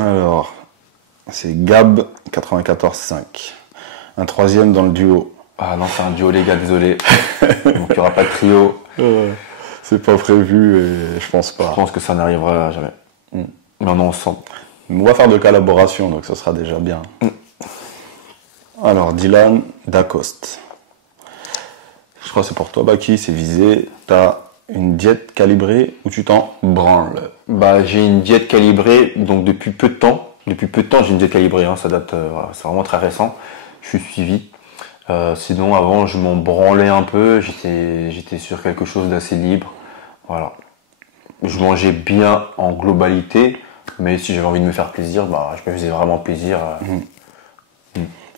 Alors, c'est Gab 94.5. Un troisième dans le duo. Ah non, c'est un duo, les gars, désolé. Donc il n'y aura pas de trio. C'est pas prévu et je pense Je pas. pense que ça n'arrivera jamais. Mais on ensemble. On va faire de collaboration, donc ça sera déjà bien. Alors, Dylan Dacoste. Je crois que c'est pour toi, Baki, c'est visé. T'as une diète calibrée ou tu t'en branles? Bah, j'ai une diète calibrée, donc depuis peu de temps. Depuis peu de temps, j'ai une diète calibrée, hein, ça date, voilà, c'est vraiment très récent. Je suis suivi. Sinon, avant, je m'en branlais un peu. J'étais sur quelque chose d'assez libre. Voilà. Je mangeais bien en globalité, mais si j'avais envie de me faire plaisir, bah, je me faisais vraiment plaisir.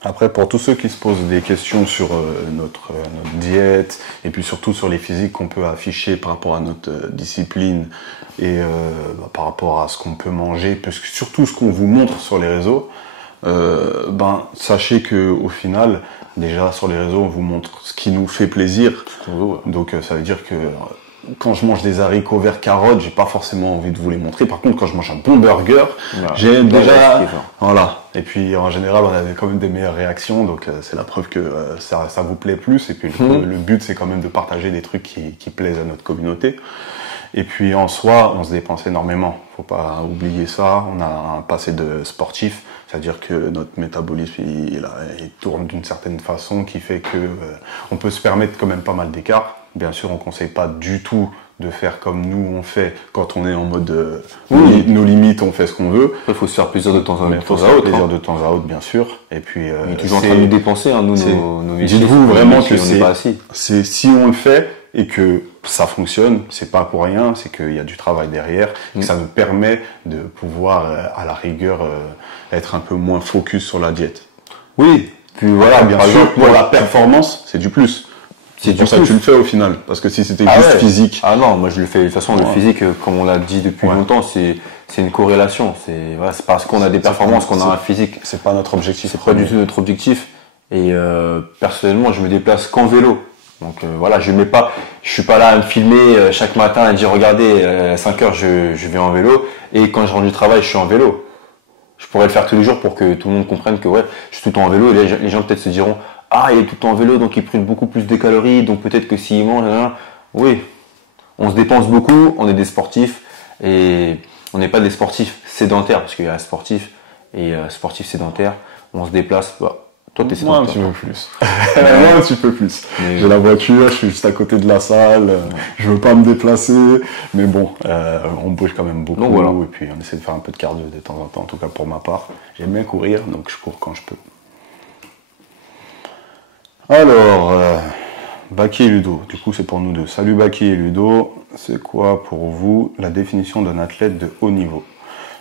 Après, pour tous ceux qui se posent des questions sur notre diète, et puis surtout sur les physiques qu'on peut afficher par rapport à notre discipline, et par rapport à ce qu'on peut manger, parce que surtout ce qu'on vous montre sur les réseaux, sachez que au final, déjà sur les réseaux, on vous montre ce qui nous fait plaisir. Donc ça veut dire que quand je mange des haricots verts carottes, j'ai pas forcément envie de vous les montrer. Par contre, quand je mange un bon burger, j'ai déjà, voilà. Et puis en général, on avait quand même des meilleures réactions, donc c'est la preuve que ça vous plaît plus. Et puis le but, c'est quand même de partager des trucs qui plaisent à notre communauté. Et puis en soi, on se dépense énormément. Faut pas oublier ça. On a un passé de sportif, c'est-à-dire que notre métabolisme il tourne d'une certaine façon qui fait que on peut se permettre quand même pas mal d'écarts. Bien sûr, on conseille pas du tout de faire comme nous on fait quand on est en mode nos limites, on fait ce qu'on veut. Il faut se faire plaisir de temps à autre. Il faut se faire plaisir de temps à autre, bien sûr. Et puis on est toujours en train de nous dépenser, hein, nous. Dites-vous vraiment que c'est si on le fait et que ça fonctionne, c'est pas pour rien, c'est qu'il y a du travail derrière, que ça nous permet de pouvoir, à la rigueur, être un peu moins focus sur la diète. Oui. Puis voilà, bien sûr, pour la performance, c'est du plus. C'est pour ça que tu le fais au final, parce que si c'était juste physique. Ah non, moi je le fais. De toute façon, le physique, comme on l'a dit depuis longtemps, c'est une corrélation. C'est parce qu'on a des performances qu'on a un physique. C'est pas notre objectif. C'est pas du tout notre objectif. Et personnellement, je me déplace qu'en vélo. Donc voilà, je suis pas là à me filmer chaque matin et dire regardez, à 5 heures je vais en vélo, et quand je rentre du travail, je suis en vélo. Je pourrais le faire tous les jours pour que tout le monde comprenne que ouais, je suis tout le temps en vélo, et les gens peut-être se diront ah, il est tout le temps en vélo, donc il brûle beaucoup plus de calories, donc peut-être que s'il mange, oui, on se dépense beaucoup, on est des sportifs, et on n'est pas des sportifs sédentaires, parce qu'il y a sportifs et sportifs sédentaires, on se déplace, toi t'es sédentaire. Moi un petit peu plus. Moi un petit peu plus. J'ai la voiture, je suis juste à côté de la salle, je veux pas me déplacer, mais bon, on bouge quand même beaucoup, donc, voilà. Et puis on essaie de faire un peu de cardio de temps en temps, en tout cas pour ma part. J'aime bien courir, donc je cours quand je peux. Alors, Baki et Ludo, du coup c'est pour nous deux. Salut Baki et Ludo, c'est quoi pour vous la définition d'un athlète de haut niveau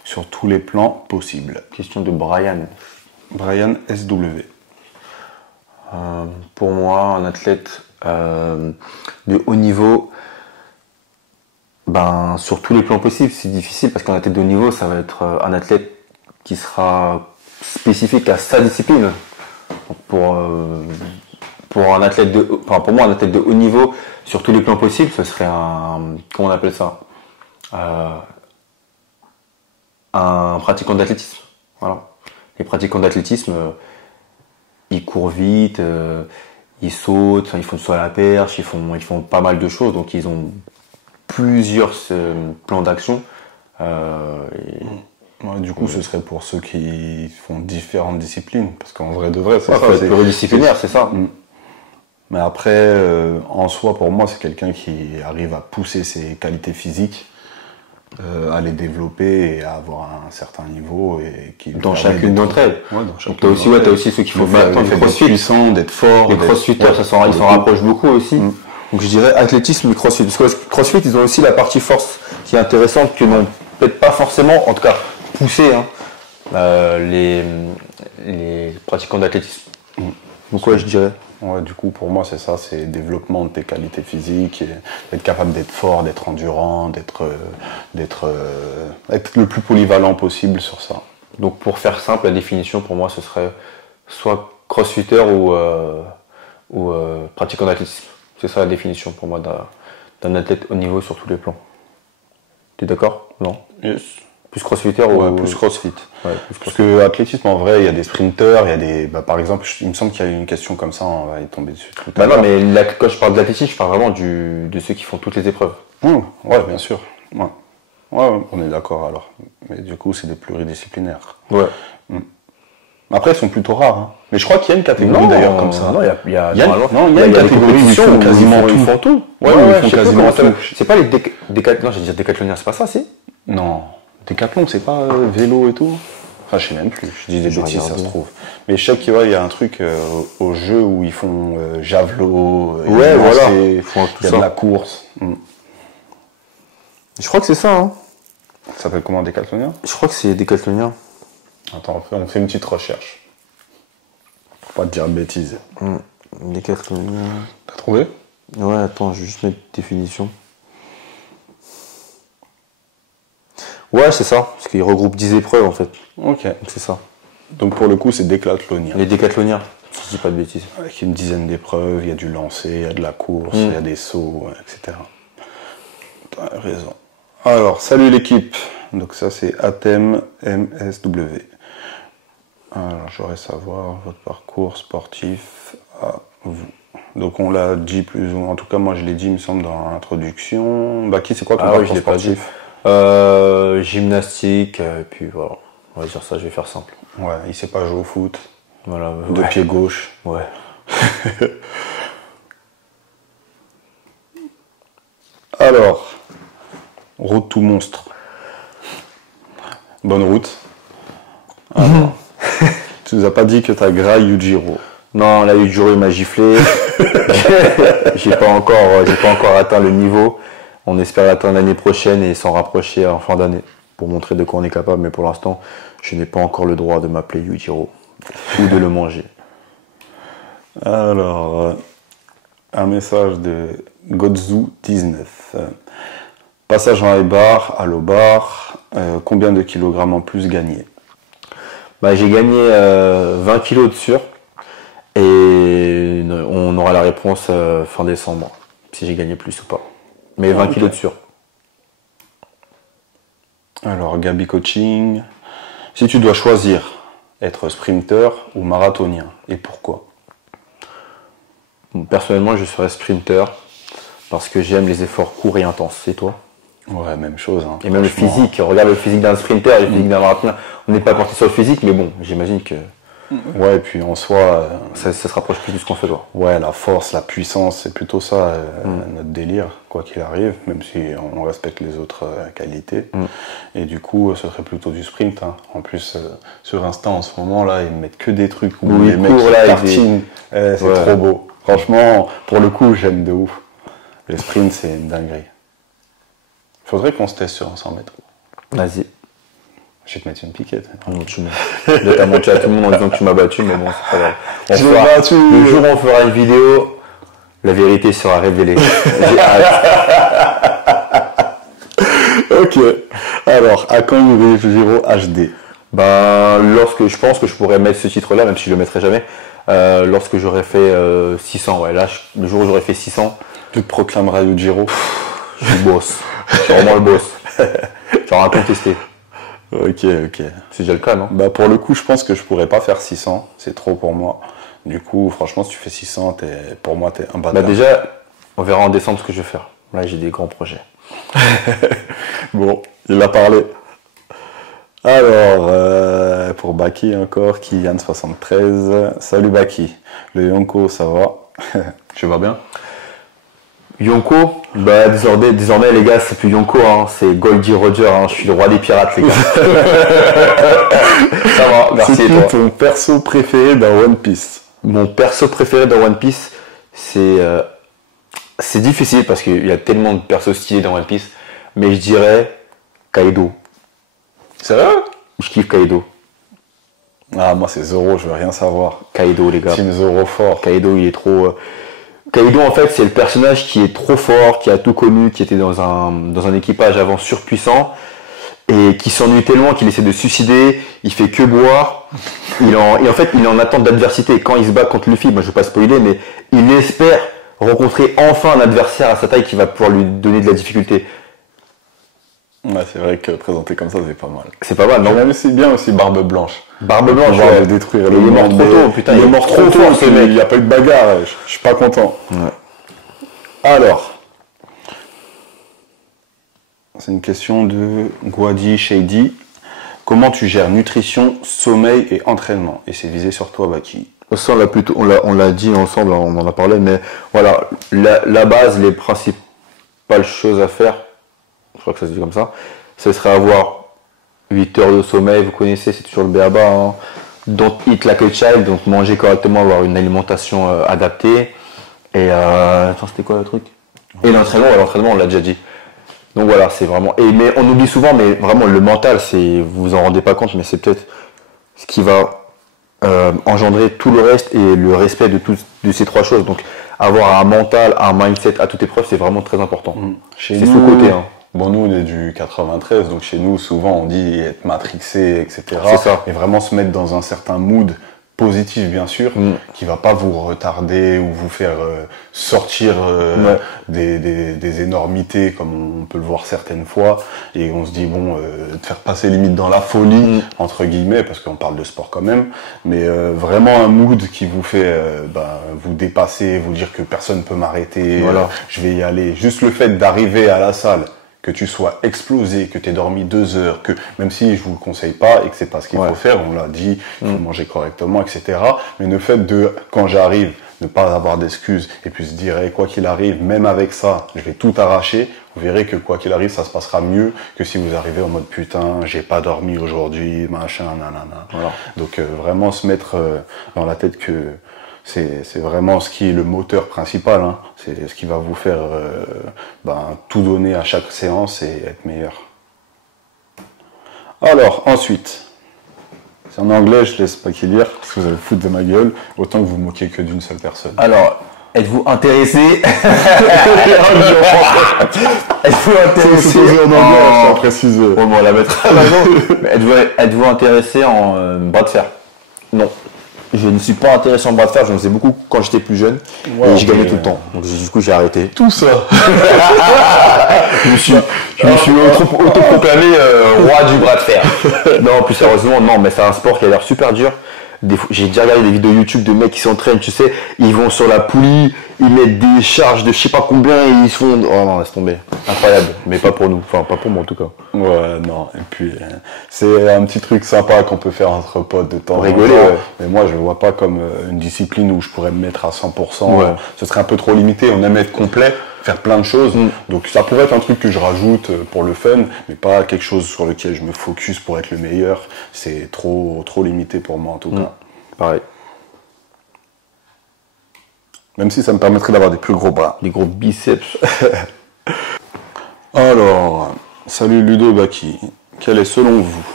sur tous les plans possibles? Question de Brian. Brian SW. Pour moi, un athlète de haut niveau, sur tous les plans possibles, c'est difficile parce qu'un athlète de haut niveau, ça va être un athlète qui sera spécifique à sa discipline. Pour un athlète pour moi, un athlète de haut niveau sur tous les plans possibles, ce serait comment on appelle ça, un pratiquant d'athlétisme. Voilà. Les pratiquants d'athlétisme, ils courent vite, ils sautent, ils font du saut à la perche, ils font pas mal de choses, donc ils ont plusieurs plans d'action. Du coup, ce serait pour ceux qui font différentes disciplines, parce qu'en vrai de vrai, c'est ça. C'est pluridisciplinaire, c'est ça. Mais après, en soi, pour moi, c'est quelqu'un qui arrive à pousser ses qualités physiques, à les développer et à avoir un certain niveau, et qui dans chacune d'entre elles. Ouais, dans chacune. T'as aussi ceux qui font d'être puissant, d'être fort. Les crossfitters, ils s'en rapprochent beaucoup aussi. Donc je dirais athlétisme et crossfit. Parce que crossfit, ils ont aussi la partie force qui est intéressante, que n'ont peut-être pas forcément, en tout cas poussé, les pratiquants d'athlétisme. Donc ouais, je dirais. Ouais, du coup, pour moi, c'est ça, c'est développement de tes qualités physiques, et être capable d'être fort, d'être endurant, d'être le plus polyvalent possible sur ça. Donc pour faire simple, la définition pour moi, ce serait soit crossfitter ou pratiquant d'athlétisme. C'est ça la définition pour moi d'un athlète haut niveau sur tous les plans. T'es d'accord? Non? Yes. Plus crossfitter Ouais, plus crossfit. Ouais, Parce que athlétisme, en vrai, il y a des sprinteurs, il y a des... Bah, par exemple, il me semble qu'il y a eu une question comme ça, on va y tomber dessus tout à Bah l'heure. non, mais quand je parle de l'athlétisme, je parle vraiment de ceux qui font toutes les épreuves. Ouais, bien sûr. Ouais. Ouais, on est d'accord alors. Mais du coup, c'est des pluridisciplinaires. Ouais. Après, ils sont plutôt rares. Hein. Mais je crois qu'il y a une catégorie d'ailleurs comme ça. Non, il y a une catégorie où ils font quasiment tout. Ils font tout. Ouais, ils font quasiment tout. C'est pas les décathloniens, non, j'allais dire décathloniens, c'est pas ça, si? Non. Décathlon, c'est pas vélo et tout. Enfin, je sais même plus. Je dis des bêtises, ça se trouve. Mais je sais qu'il y a un truc au jeu où ils font javelot. Ouais, voilà. Il y a de la course. Je crois que c'est ça, hein. Ça s'appelle comment, décathlonien? Je crois que c'est décathlonien. Attends, on fait une petite recherche. Faut pas te dire de bêtises. Décathlonien. T'as trouvé? Ouais, attends, je vais juste mettre définition. Ouais, c'est ça, parce qu'il regroupe 10 épreuves en fait. Ok. Donc c'est ça. Donc pour le coup, c'est décathlonien. Les décathloniens, si je dis pas de bêtises. Avec une dizaine d'épreuves, il y a du lancer, il y a de la course, il y a des sauts, etc. T'as raison. Alors, salut l'équipe. Donc ça, c'est Athème MSW. Alors, j'aurais savoir votre parcours sportif à vous. Donc on l'a dit plus ou moins, en tout cas moi je l'ai dit, il me semble, dans l'introduction. Baki, c'est quoi ton parcours sportif? Gymnastique, puis voilà. On va dire ça, je vais faire simple. Ouais, il sait pas jouer au foot. Voilà. De pied gauche. Ouais. Alors, route tout monstre. Bonne route. Alors, tu nous as pas dit que t'as graille Yujiro. Non, là, Yujiro, il m'a giflé. j'ai pas encore atteint le niveau. On espère l'atteindre l'année prochaine et s'en rapprocher en fin d'année pour montrer de quoi on est capable. Mais pour l'instant, je n'ai pas encore le droit de m'appeler Yujiro ou de le manger. Alors, un message de Godzu19. Passage en high bar, à low bar, combien de kilogrammes en plus gagné? Bah, j'ai gagné 20 kilos de sur et on aura la réponse fin décembre, si j'ai gagné plus ou pas. Mais 20 kilos de sur. Alors, Gabi Coaching, si tu dois choisir être sprinter ou marathonien, et pourquoi? Personnellement, je serais sprinter parce que j'aime les efforts courts et intenses. Et toi? Ouais, même chose. Hein, et même le physique. Regarde le physique d'un sprinter et le physique d'un marathonien. On n'est pas parti sur le physique, mais bon, j'imagine que. Ouais, et puis en soi. Ça se rapproche plus de ce qu'on fait, toi. Ouais, la force, la puissance, c'est plutôt ça notre délire, quoi qu'il arrive, même si on respecte les autres qualités. Et du coup, ce serait plutôt du sprint. Hein. En plus, sur Insta, en ce moment, là, ils mettent que des trucs où les mecs tartinent. C'est trop beau. Franchement, pour le coup, j'aime de ouf. Le sprint, c'est une dinguerie. Faudrait qu'on se teste sur un 100 mètres. Vas-y. Je vais te mettre une piquette. Non, t'as menti à tout le monde en disant que tu m'as battu, mais bon, c'est pas grave. Le jour où on fera une vidéo, la vérité sera révélée. J'ai hâte. Ok. Alors, à quand Yujiro HD? Ben, je pense que je pourrais mettre ce titre-là, même si je le mettrai jamais, lorsque j'aurais fait 600. Ouais, là, le jour où j'aurais fait 600, tu te proclameras Yujiro. Je suis le boss. Je suis vraiment le boss. J'aurais un contesté. Ok. C'est déjà le cas, non? Bah pour le coup, je pense que je pourrais pas faire 600. C'est trop pour moi. Du coup, franchement, si tu fais 600, pour moi, t'es un bâtard. Bah déjà, on verra en décembre ce que je vais faire. Là, j'ai des grands projets. Bon, il a parlé. Alors, pour Baki encore, Kylian73. Salut Baki. Le Yonko, ça va? Tu vas bien? Yonko, bah désormais les gars, c'est plus Yonko, hein, c'est Goldie Roger, hein, je suis le roi des pirates les gars. Ça va, merci. C'est qui ton perso préféré dans One Piece? Mon perso préféré dans One Piece, c'est difficile parce qu'il y a tellement de persos stylés dans One Piece, mais je dirais Kaido. Sérieux? Je kiffe Kaido. Ah moi c'est Zoro, je veux rien savoir. Kaido les gars. Team Zoro fort. Kaido il est trop... Kaido en fait c'est le personnage qui est trop fort, qui a tout connu, qui était dans un équipage avant surpuissant et qui s'ennuie tellement qu'il essaie de se suicider, il fait que boire, et en fait il est en attente d'adversité. Quand il se bat contre Luffy, moi je vais pas spoiler, mais il espère rencontrer enfin un adversaire à sa taille qui va pouvoir lui donner de la difficulté. Ouais, c'est vrai que présenter comme ça, c'est pas mal. C'est pas mal, non? J'aime aussi bien aussi Barbe Blanche. Barbe Blanche, Pouvoir ouais. de détruire Il le est mort monde, trop mais tôt, putain. il est mort trop tôt, ce mec. il n'y a pas eu de bagarre, je suis pas content. Ouais. Alors, c'est une question de Guadi Shady. Comment tu gères nutrition, sommeil et entraînement? Et c'est visé sur toi, Baki. Ça, on l'a dit ensemble, on en a parlé, mais voilà, la base, les principales choses à faire, je crois que ça se dit comme ça, ce serait avoir 8 heures de sommeil, vous connaissez, c'est toujours le b.a.-ba, hein. Don't eat like a child, donc manger correctement, avoir une alimentation adaptée. Et attends, c'était quoi le truc? Et l'entraînement, on l'a déjà dit. Donc voilà, c'est vraiment. Mais on oublie souvent, mais vraiment le mental, vous vous en rendez pas compte, mais c'est peut-être ce qui va engendrer tout le reste et le respect de ces trois choses. Donc avoir un mental, un mindset à toute épreuve, c'est vraiment très important. Chez C'est nous, sous-côté, hein. Bon, nous, on est du 93, donc chez nous, souvent, on dit être matrixé, etc. C'est ça. Et vraiment se mettre dans un certain mood positif, bien sûr, qui va pas vous retarder ou vous faire sortir des énormités, comme on peut le voir certaines fois. Et on se dit, bon, de faire passer limite dans la folie, entre guillemets, parce qu'on parle de sport quand même, mais vraiment un mood qui vous fait vous dépasser, vous dire que personne ne peut m'arrêter, Voilà. Je vais y aller. Juste le fait d'arriver à la salle, que tu sois explosé, que tu aies dormi 2 heures, que même si je vous le conseille pas et que c'est pas ce qu'il faut faire, on l'a dit, il faut manger correctement, etc. Mais le fait de, quand j'arrive, ne pas avoir d'excuses et puis se dire, hey, quoi qu'il arrive, même avec ça, je vais tout arracher, vous verrez que quoi qu'il arrive, ça se passera mieux que si vous arrivez en mode putain, j'ai pas dormi aujourd'hui, machin, nanana. Voilà. Donc vraiment se mettre dans la tête que c'est vraiment ce qui est le moteur principal, hein. C'est ce qui va vous faire tout donner à chaque séance et être meilleur. Alors, ensuite, c'est en anglais, je laisse pas qu'il lire, parce que vous allez vous foutre de ma gueule, autant que vous vous moquez que d'une seule personne. Alors, êtes-vous intéressé? Êtes-vous intéressé en anglais, je tiens à préciser. Bon, on la mettra à êtes-vous intéressé en bras de fer? Non. Je ne suis pas intéressé en bras de fer, j'en faisais beaucoup quand j'étais plus jeune et je gagnais tout le temps. Donc du coup j'ai arrêté. Tout ça. Je me suis autoproclamé roi du bras de fer. Non, plus sérieusement, non, mais c'est un sport qui a l'air super dur. J'ai déjà regardé des vidéos YouTube de mecs qui s'entraînent, tu sais, ils vont sur la poulie, ils mettent des charges de je sais pas combien et ils se font... Oh non, laisse tomber. Incroyable, mais pas pour nous, enfin pas pour moi en tout cas. Ouais, non, et puis c'est un petit truc sympa qu'on peut faire entre potes de temps en temps. Rigoler, ouais. Mais moi je le vois pas comme une discipline où je pourrais me mettre à 100%. Ouais. Ce serait un peu trop limité, on aime être complet, faire plein de choses. Donc ça pourrait être un truc que je rajoute pour le fun, mais pas quelque chose sur lequel je me focus pour être le meilleur. C'est trop limité pour moi en tout cas. Pareil. Même si ça me permettrait d'avoir des plus gros bras. Des gros biceps. Alors, salut Ludo Baki. Quel est selon vous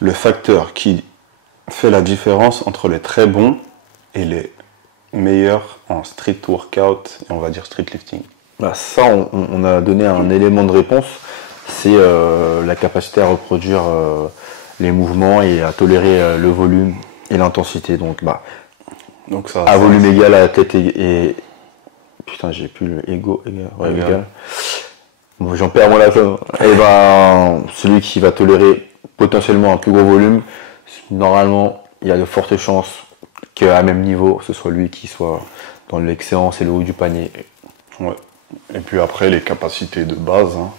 le facteur qui fait la différence entre les très bons et les meilleurs en street workout et on va dire street lifting? Bah, ça, on a donné un élément de réponse. C'est la capacité à reproduire les mouvements et à tolérer le volume et l'intensité. Donc ça, à volume égal à la tête et... Putain, j'ai plus le ego égal. Bon, j'en perds moi la chose. Et celui qui va tolérer potentiellement un plus gros volume, normalement, il y a de fortes chances qu'à même niveau, ce soit lui qui soit dans l'excellence et le haut du panier. Ouais. Et puis après, les capacités de base, hein.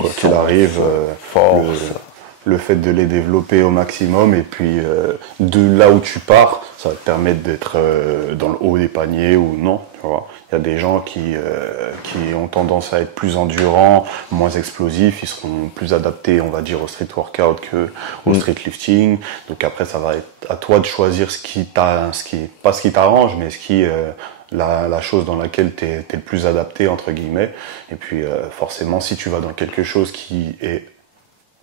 Quoi qu'il arrive, force. Le fait de les développer au maximum et puis de là où tu pars, ça va te permettre d'être dans le haut des paniers ou non, tu vois. Il y a des gens qui ont tendance à être plus endurants, moins explosifs, ils seront plus adaptés, on va dire, au street workout que au street lifting. Donc après, ça va être à toi de choisir pas ce qui t'arrange, mais ce qui la chose dans laquelle tu es le plus adapté, entre guillemets. Et puis forcément, si tu vas dans quelque chose qui est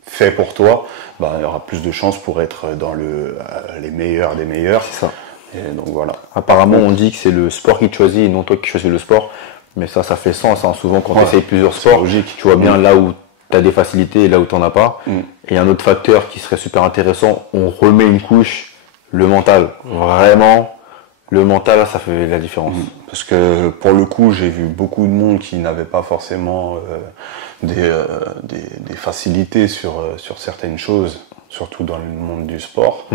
fait pour toi, il y aura plus de chances pour être dans les meilleurs des meilleurs. C'est ça. Et donc voilà. Apparemment, on dit que c'est le sport qui te choisit et non toi qui choisis le sport. Mais ça fait sens. Hein. Souvent, quand tu essayes plusieurs sports, logique. Tu vois bien là où tu as des facilités et là où tu n'en as pas. Et un autre facteur qui serait super intéressant, on remet une couche, le mental. Vraiment, le mental, ça fait la différence. Parce que pour le coup, j'ai vu beaucoup de monde qui n'avait pas forcément des facilités sur certaines choses, surtout dans le monde du sport,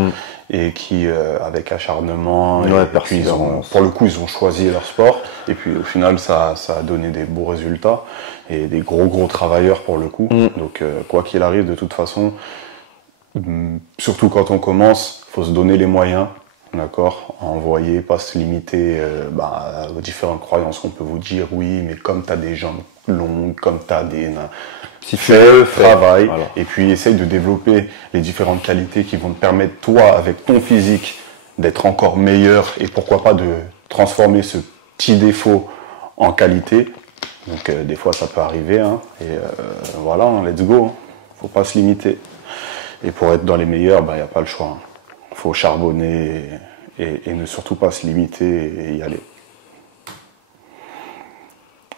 et qui, avec acharnement, et puis pour le coup, ils ont choisi leur sport, et puis au final, ça a donné des beaux résultats, et des gros travailleurs pour le coup. Donc, quoi qu'il arrive, de toute façon, surtout quand on commence, faut se donner les moyens, d'accord, à envoyer, pas se limiter aux différentes croyances qu'on peut vous dire, oui, mais comme tu as des jambes longues, comme tu as des... Si tu veux, travail, voilà. Et puis essaye de développer les différentes qualités qui vont te permettre, toi, avec ton physique, d'être encore meilleur, et pourquoi pas de transformer ce petit défaut en qualité. Donc des fois ça peut arriver, hein, et voilà, hein, let's go, hein. Faut pas se limiter. Et pour être dans les meilleurs, il n'y a pas le choix. Il faut charbonner et ne surtout pas se limiter et y aller.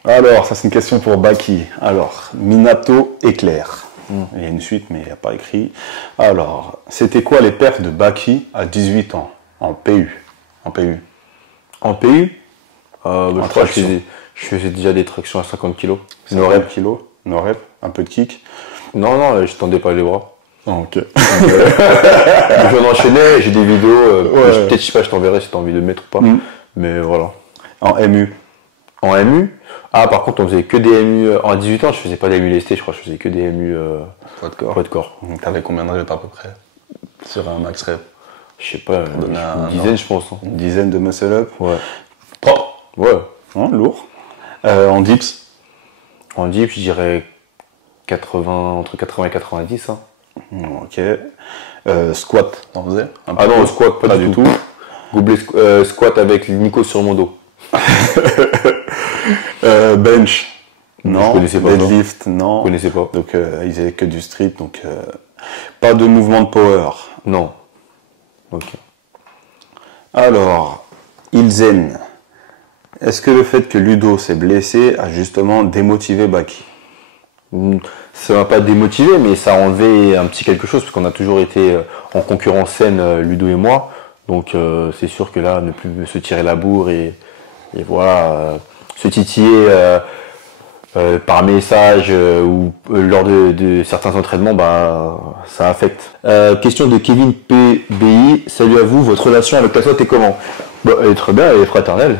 Alors, ça c'est une question pour Baki. Alors, Minato éclair. Il y a une suite, mais il n'y a pas écrit. Alors, c'était quoi les perfs de Baki à 18 ans en PU? En PU. En PU, je crois que je faisais déjà des tractions à 50 kg. No rep kilo, no rep, un peu de kick. Non, je tendais pas les bras. Oh, ok. Je l'enchaînais, j'ai des vidéos, peut-être je sais pas, je t'enverrai si t'as envie de mettre ou pas. Mais voilà. En MU. En MU. Ah, par contre, on faisait que des MU. En 18 ans, je faisais pas des MU lestés, je crois, je faisais que des MU poids de corps. T'avais combien de reps à peu près sur un max rep? Je sais pas, une dizaine, je pense. Hein. Une dizaine de muscle up. Ouais. Propre. Ouais. Hein, lourd. En dips. En dips, je dirais 80, entre 80 et 90. Hein. Ok. Squat, t'en faisais? Ah non, squat, pas du tout. Gobelet squat avec Nico sur mon dos. Bench. Non. Je connaissais pas. Deadlift, non. Je connaissais pas. Donc ils avaient que du street, donc pas de mouvement de power. Non. Ok. Alors, Ilzen. Est-ce que le fait que Ludo s'est blessé a justement démotivé Baki? Ça m'a pas démotivé, mais ça a enlevé un petit quelque chose, parce qu'on a toujours été en concurrence saine, Ludo et moi. Donc c'est sûr que là, ne plus se tirer la bourre et voilà, se titiller par message ou lors de certains entraînements, ça affecte. Question de Kevin PBI. Salut à vous, votre relation avec la SWAT est comment? Elle est très bien, elle est fraternelle.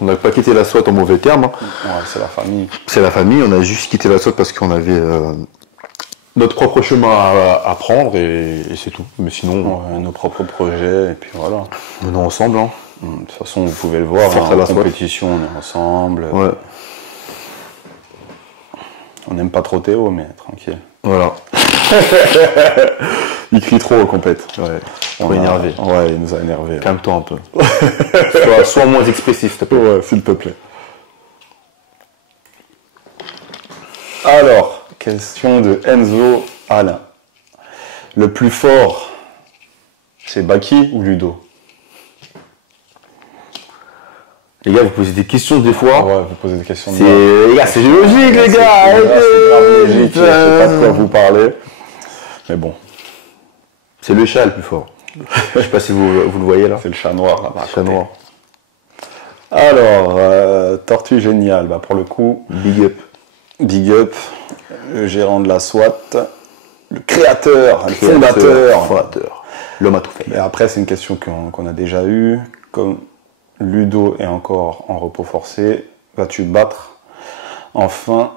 On n'a pas quitté la SWAT en mauvais termes. Hein. Ouais, c'est la famille. C'est la famille, on a juste quitté la SWAT parce qu'on avait notre propre chemin à prendre et c'est tout. Mais sinon, nos propres projets et puis voilà. On est ensemble. Hein. De toute façon, vous pouvez le voir, à la compétition, on est ensemble. Ouais. On n'aime pas trop Théo, mais tranquille. Voilà. Il crie trop aux compètes. Ouais. Trop énervé. Ouais, il nous a énervé. Calme-toi un peu. sois moins expressif, s'il te plaît. Ouais, s'il te plaît. Alors, question de Enzo Alain. Le plus fort, c'est Baki ou Ludo? Les gars, vous posez des questions des fois. Ouais, vous posez des questions. Les gars, c'est logique, les gars. C'est grave logique. Je sais pas de quoi vous parlez. Mais bon. C'est le chat le plus fort. Je sais pas si vous le voyez là. C'est le chat noir là-bas. Le chat noir. Alors, Tortue Géniale, pour le coup. Big up. Big up. Le gérant de la SWAT. Le créateur, le fondateur. L'homme a tout fait. Mais après, c'est une question qu'on a déjà eue. Comme Ludo est encore en repos forcé, vas-tu battre enfin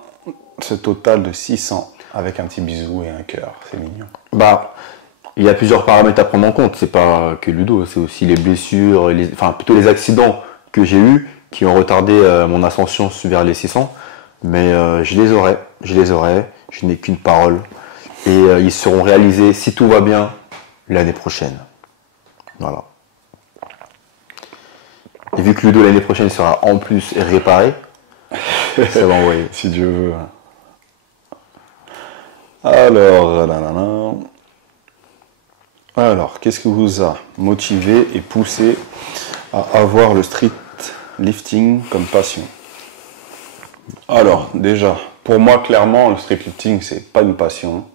ce total de 600 avec un petit bisou et un cœur? C'est mignon. Il y a plusieurs paramètres à prendre en compte. C'est pas que Ludo, c'est aussi les blessures, plutôt les accidents que j'ai eus qui ont retardé mon ascension vers les 600. Mais je les aurai. Je n'ai qu'une parole. Et ils seront réalisés, si tout va bien, l'année prochaine. Voilà. Et vu que Ludo l'année prochaine sera en plus réparé, ça va envoyer. Si Dieu veut. Alors, Alors, qu'est-ce qui vous a motivé et poussé à avoir le street lifting comme passion? Alors, déjà, pour moi, clairement, le street lifting, c'est pas une passion.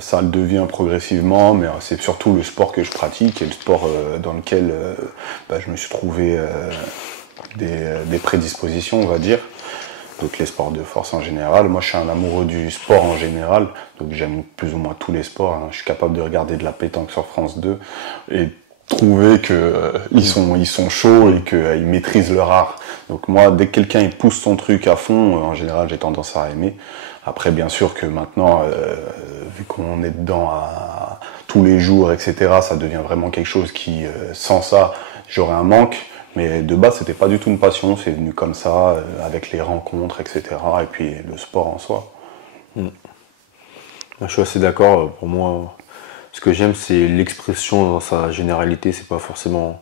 Ça le devient progressivement, mais c'est surtout le sport que je pratique et le sport dans lequel je me suis trouvé des prédispositions, on va dire. donc les sports de force en général. Moi, je suis un amoureux du sport en général, donc j'aime plus ou moins tous les sports. Hein. Je suis capable de regarder de la pétanque sur France 2 et trouver que ils sont chauds et qu'ils maîtrisent leur art. Donc moi, dès que quelqu'un il pousse son truc à fond, en général, j'ai tendance à aimer. Après, bien sûr que maintenant, vu qu'on est dedans tous les jours, etc., ça devient vraiment quelque chose qui, sans ça, j'aurais un manque. Mais de base, c'était pas du tout une passion, c'est venu comme ça, avec les rencontres, etc., et puis le sport en soi. Je suis assez d'accord. Pour moi, ce que j'aime, c'est l'expression dans sa généralité. C'est pas forcément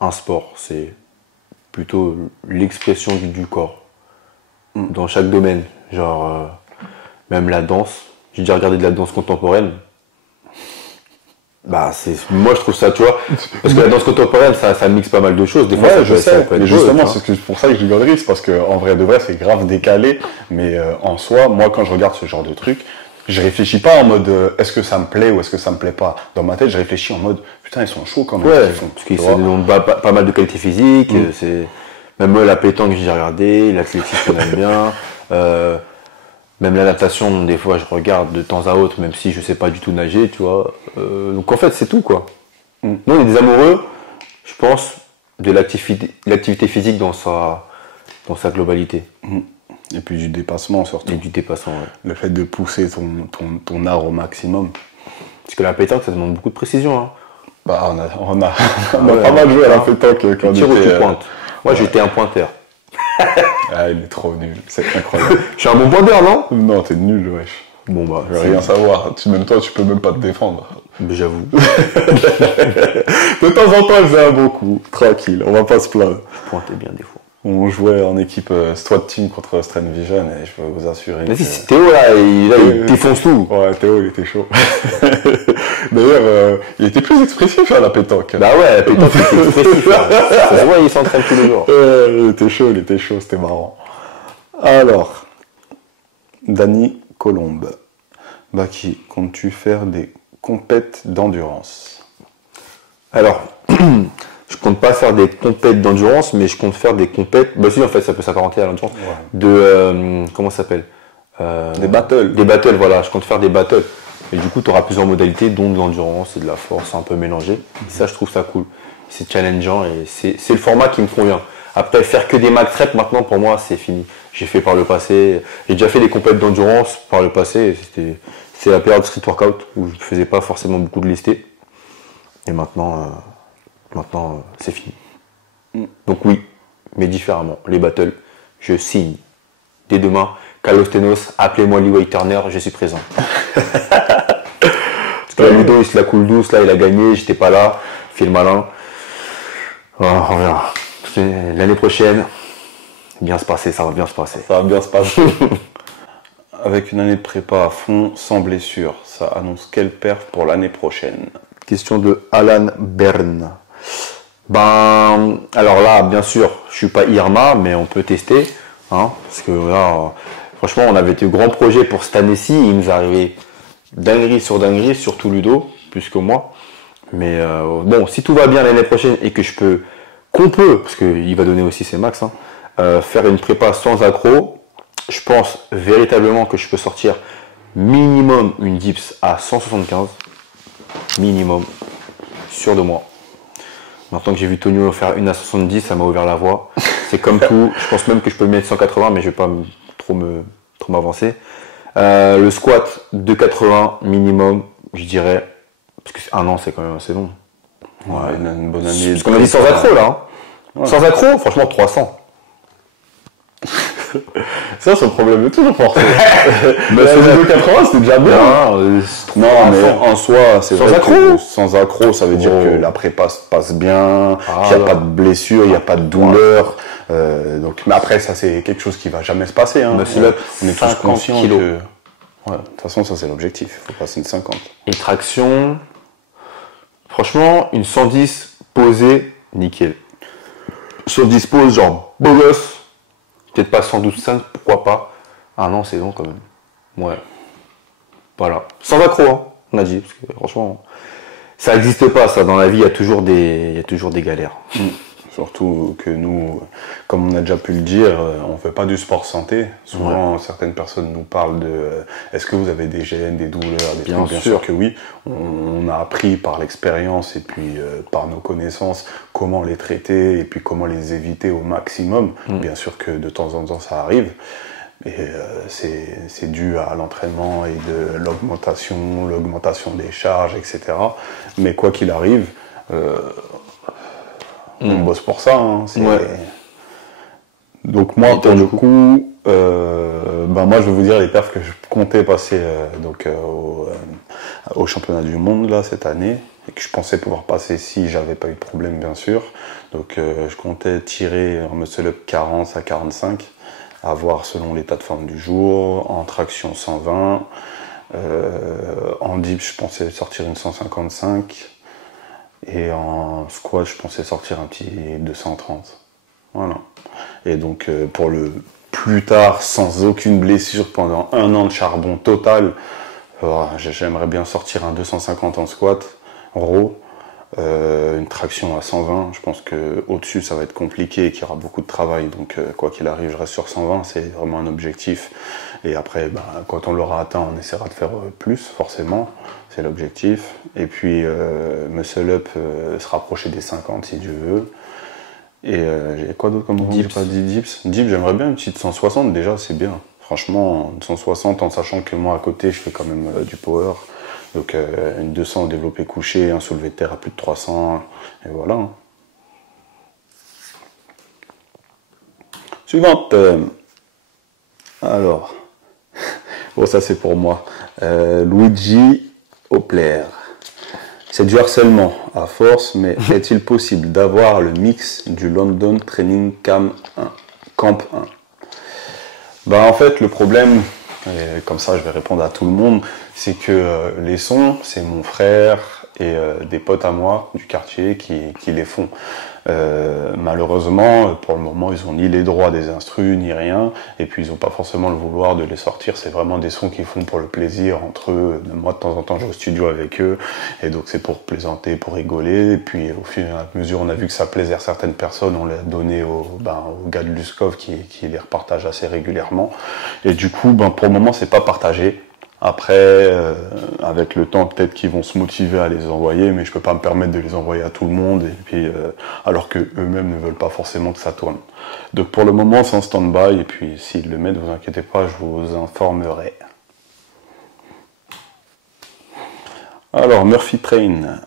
un sport, c'est plutôt l'expression du corps dans chaque domaine. Genre, même la danse. J'ai déjà regardé de la danse contemporaine. Bah, moi je trouve ça, tu vois, parce que la danse contemporaine, ça mixe pas mal de choses. Des fois, ouais, je sais, peut être mais justement, c'est pour ça que je rigolerie, c'est parce qu'en vrai de vrai, c'est grave décalé, mais en soi, moi, quand je regarde ce genre de truc, je réfléchis pas en mode est-ce que ça me plaît ou est-ce que ça me plaît pas. Dans ma tête, je réfléchis en mode putain, ils sont chauds quand même. Ouais, ils font, parce qu'ils ont pas mal de qualités physiques. C'est même la pétanque que j'ai regardé, l'athlétisme on aime bien. Même la natation, des fois, je regarde de temps à autre, même si je sais pas du tout nager, tu vois. Donc en fait, c'est tout, quoi. Nous, on est des amoureux, je pense, de l'activité physique dans sa globalité. Et puis du dépassement surtout. Et du dépassement, ouais. Le fait de pousser ton art au maximum. Parce que la pétanque, ça demande beaucoup de précision. Hein. Bah, on a pas mal joué à la pétanque quand on était... était... pointe. Moi, j'étais un pointeur. Ah, il est trop nul, c'est incroyable. Je suis un bon pointeur, non? Non, t'es nul, wesh. Bon, bah. Je veux rien savoir. Même toi, tu peux même pas te défendre. Mais j'avoue. De temps en temps, elle faisait un bon coup. Tranquille, on va pas se plaindre. Je pointais bien des fois. On jouait en équipe SWAT Team contre Strand Vision et je peux vous assurer. Vas-y, c'est Théo là, il défonce tout. Ouais, Théo, il était chaud. D'ailleurs, il était plus expressif à la pétanque. Bah ouais, la pétanque, il était expressif. Ça se voit, il s'entraîne tous les jours. Il était chaud, c'était marrant. Alors, Dany Colombe. Baki, comptes-tu faire des compètes d'endurance? Alors, je compte pas faire des compètes d'endurance, mais je compte faire des compètes. Bah si, en fait, ça peut s'apparenter à l'endurance. Ouais. Comment ça s'appelle Des battles. Des battles, voilà. Je compte faire des battles. Et du coup, tu auras plusieurs modalités, dont de l'endurance et de la force, un peu mélangé. Et ça, je trouve ça cool. C'est challengeant et c'est le format qui me convient. Après, faire que des max reps, maintenant, pour moi, c'est fini. J'ai fait par le passé. J'ai déjà fait des compètes d'endurance par le passé. C'est la période street workout où je ne faisais pas forcément beaucoup de listés. Et maintenant, c'est fini. Donc oui, mais différemment. Les battles, je signe. Dès demain, Carlos Tenos, appelez-moi Lee Turner, je suis présent. Parce que Ludo, il se la coule douce, là, il a gagné, j'étais pas là, fait le malin. Oh, on verra. L'année prochaine, bien se passer, ça va bien se passer. Ça va bien se passer. Avec une année de prépa à fond, sans blessure, ça annonce quelle perf pour l'année prochaine? Question de Alan Bern. Ben, alors là, bien sûr, je suis pas Irma, mais on peut tester, hein, parce que là, franchement, on avait été grands projets pour cette année-ci, il nous arrivait dinguerie, surtout Ludo, plus que moi. Mais bon, si tout va bien l'année prochaine et que qu'on peut, parce qu'il va donner aussi ses max, hein, faire une prépa sans accro, je pense véritablement que je peux sortir minimum une dips à 175, minimum, sûr de moi. Maintenant que j'ai vu Tonio faire une à 70, ça m'a ouvert la voie. C'est comme tout, je pense même que je peux le mettre 180, mais je vais pas trop m'avancer. Le squat 280 minimum, je dirais, parce que un an c'est quand même assez long. Ouais, une bonne année. Parce qu'on a dit sans accro là. Hein. Ouais. Sans accro, franchement 300. Ça, c'est le problème de toujours forcé. Mais sur 280, c'était déjà bien. Non, mais en soi, c'est sans accro. Sans accro, ça veut dire que la prépa se passe bien, qu'il n'y a pas de blessure, il n'y a pas de douleur. Donc, mais après, ça, c'est quelque chose qui va jamais se passer. Hein. On est tous conscients que. Ouais, de toute façon, ça, c'est l'objectif. Il faut passer une 50. Et traction, franchement, une 110 posée, nickel. 110 pose, genre, beau gosse. Peut-être pas 112,5, pourquoi pas. Ah non, c'est long quand même. Ouais. Voilà. Sans accro, hein, on a dit. Parce que franchement, ça n'existe pas, ça. Dans la vie, il y a toujours des galères. Surtout que nous, comme on a déjà pu le dire, on ne fait pas du sport santé. Souvent, certaines personnes nous parlent de est-ce que vous avez des gènes, des douleurs, des trucs. Bien sûr que oui. On a appris par l'expérience et puis par nos connaissances comment les traiter et puis comment les éviter au maximum. Bien sûr que de temps en temps, ça arrive. Et c'est dû à l'entraînement et de l'augmentation des charges, etc. Mais quoi qu'il arrive, on bosse pour ça. Hein, donc moi, pour le coup, moi je vais vous dire les perfs que je comptais passer au championnat du monde là cette année et que je pensais pouvoir passer si j'avais pas eu de problème, bien sûr. Donc je comptais tirer en muscle-up 40 à 45. À voir selon l'état de forme du jour, en traction 120, en dip je pensais sortir une 155 et en squat je pensais sortir un petit 230. Voilà. Et donc pour le plus tard, sans aucune blessure, pendant 1 an de charbon total, j'aimerais bien sortir un 250 en squat, row. Une traction à 120, je pense que au-dessus ça va être compliqué et qu'il y aura beaucoup de travail, donc quoi qu'il arrive je reste sur 120, c'est vraiment un objectif et après quand on l'aura atteint on essaiera de faire plus forcément, c'est l'objectif et puis muscle up se rapprocher des 50 si Dieu veut et j'ai quoi d'autre comme j'ai pas dit dips, j'aimerais bien une petite 160 déjà, c'est bien, franchement une 160 en sachant que moi à côté je fais quand même du power. Donc une 200 au développé couché, un soulevé de terre à plus de 300, et voilà. Suivante. Alors, bon ça c'est pour moi. Luigi Hopler. C'est du harcèlement à force, mais est-il possible d'avoir le mix du London Training Camp 1? En fait le problème, et comme ça je vais répondre à tout le monde, c'est que les sons, c'est mon frère et des potes à moi du quartier qui les font. Malheureusement, pour le moment, ils ont ni les droits des instrus, ni rien, et puis ils n'ont pas forcément le vouloir de les sortir. C'est vraiment des sons qu'ils font pour le plaisir entre eux. Moi, de temps en temps, je vais au studio avec eux, et donc c'est pour plaisanter, pour rigoler. Et puis, au fur et à mesure, on a vu que ça plaisait à certaines personnes, on l'a donné aux gars de Luskov qui les repartagent assez régulièrement. Et du coup, pour le moment, c'est pas partagé. Après, avec le temps, peut-être qu'ils vont se motiver à les envoyer, mais je peux pas me permettre de les envoyer à tout le monde, et puis alors que eux-mêmes ne veulent pas forcément que ça tourne. Donc pour le moment, c'est en stand-by, et puis s'ils le mettent, vous inquiétez pas, je vous informerai. Alors, Murphy Train.